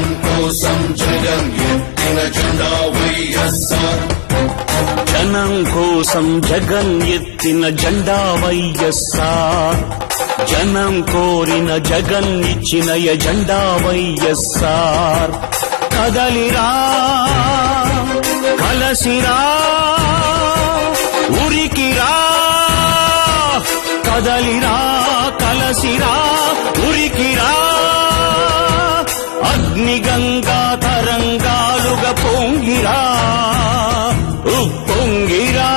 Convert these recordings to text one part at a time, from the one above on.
జనం కోసం జగన్ ఎత్తిన జెండా వైఎస్ఆర్. జనం కోసం జగన్ ఎత్తిన జెండా వైఎస్ఆర్. జనం కోరిన జగన్ ఇచ్చిన ఎజెండా వైఎస్ఆర్. కదలిరా కలసిరా ఉరికిరా, కదలిరా కలసిరా ఉరికిరా, అగ్నిగంగా తరంగాలుగా పొంగిరా ఉప్పొంగిరా,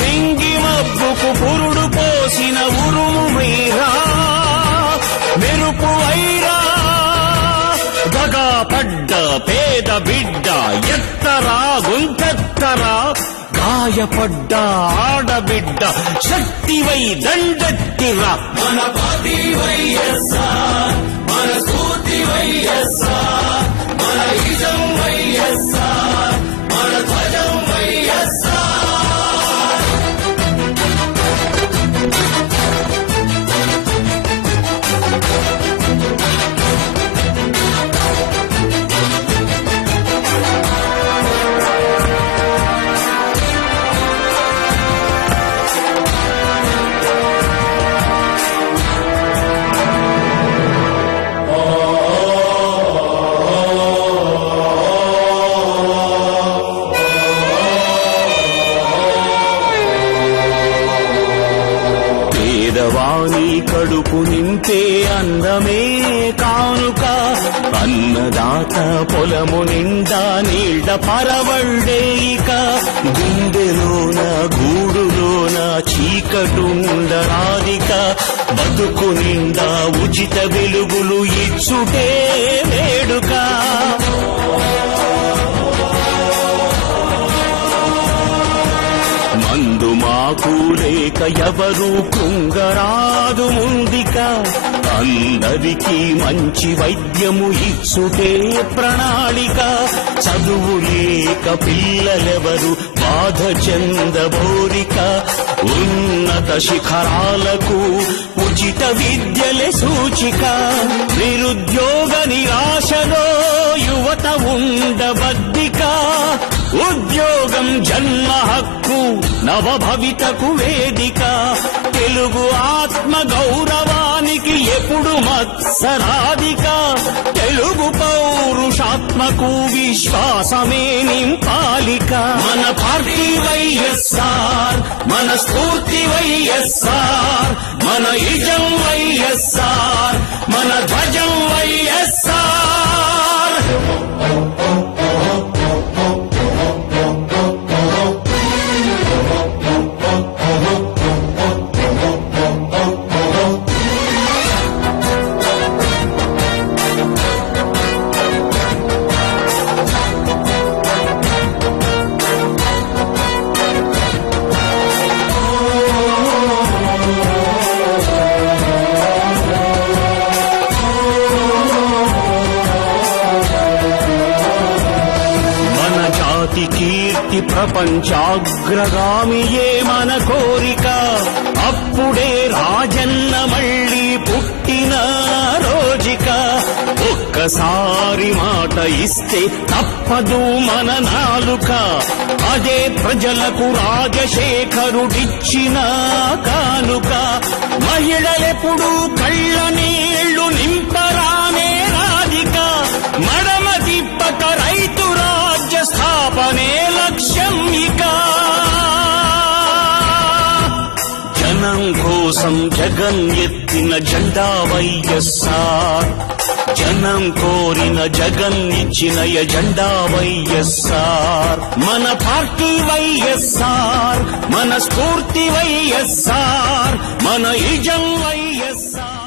మింగి మబ్బుకు పురుడు పోసిన ఉరుము మీరా, మెరుపు వైరా, దగా పడ్డ పేద బిడ్డ ఎత్తరా గుంతెత్తరా, గాయపడ్డ ఆడబిడ్డ శక్తివై దండెత్తిరా. మన పార్టీ వైఎస్ఆర్, మన స్ఫూర్తి వైఎస్ఆర్, మన ఇజం వైఎస్ఆర్, మన ధ్వజం వైఎస్ఆర్. పేదవాణి కడుపు నింపే అన్నమే కానుక, అన్నదాత పొలము నిండా నీళ్ల పరవళ్ళే ఇక, గుండెలోన గూడులోన చీకటుండరాదిక, బతుకు నిండా ఉచిత వెలుగులు ఇచ్చుటే వేడుక. మందు మాకు లేక ఎవరు కృంగరాదు ముందిక, అందరికీ మంచి వైద్యము ఇచ్చుటే ప్రణాళిక, చదువు లేక పిల్లలెవరు బాధ చెందబోరిక, ఉన్నత శిఖరాలకు ఉచిత విద్యలే సూచిక, నిరుద్యోగ నిరాశలో యువత ఉండబద్దిక, ఉద్యోగం జన్మ హక్కు నవభవితకు వేదిక, తెలుగు ఆత్మ గౌరవానికి ఎప్పుడు మత్సరాధిక, తెలుగు పౌరుషాత్మకు విశ్వాసమే నింపాలిక. మన పార్టీ వైఎస్ఆర్, మన స్ఫూర్తి వైఎస్ఆర్, మన ఇజం వైఎస్ఆర్, మన ధ్వజం వైఎస్ఆర్. కీర్తి ప్రపంచాగ్రగామియే మన కోరిక, అప్పుడే రాజన్న మళ్ళీ పుట్టిన రోజుక, ఒక్కసారి మాట ఇస్తే తప్పదు మన నాలుక, అదే ప్రజలకు రాజశేఖరుడిచ్చిన కానుక, మహిళలెప్పుడు కళ్ళ నీళ్లు నింపరానే రాధిక, మడమ తిప్పక రైతు రాజ్య స్థాపనే లక్ష్యం ఇక. జనం కోసం జగన్ ఎత్తిన జెండా వైఎస్ఆర్, జనం కోరిన జగన్ ఇచ్చిన ఎజెండా వైఎస్ఆర్. మన పార్టీ వైఎస్ఆర్, మన స్ఫూర్తి వైఎస్ఆర్, మన ఇజం వైఎస్ఆర్.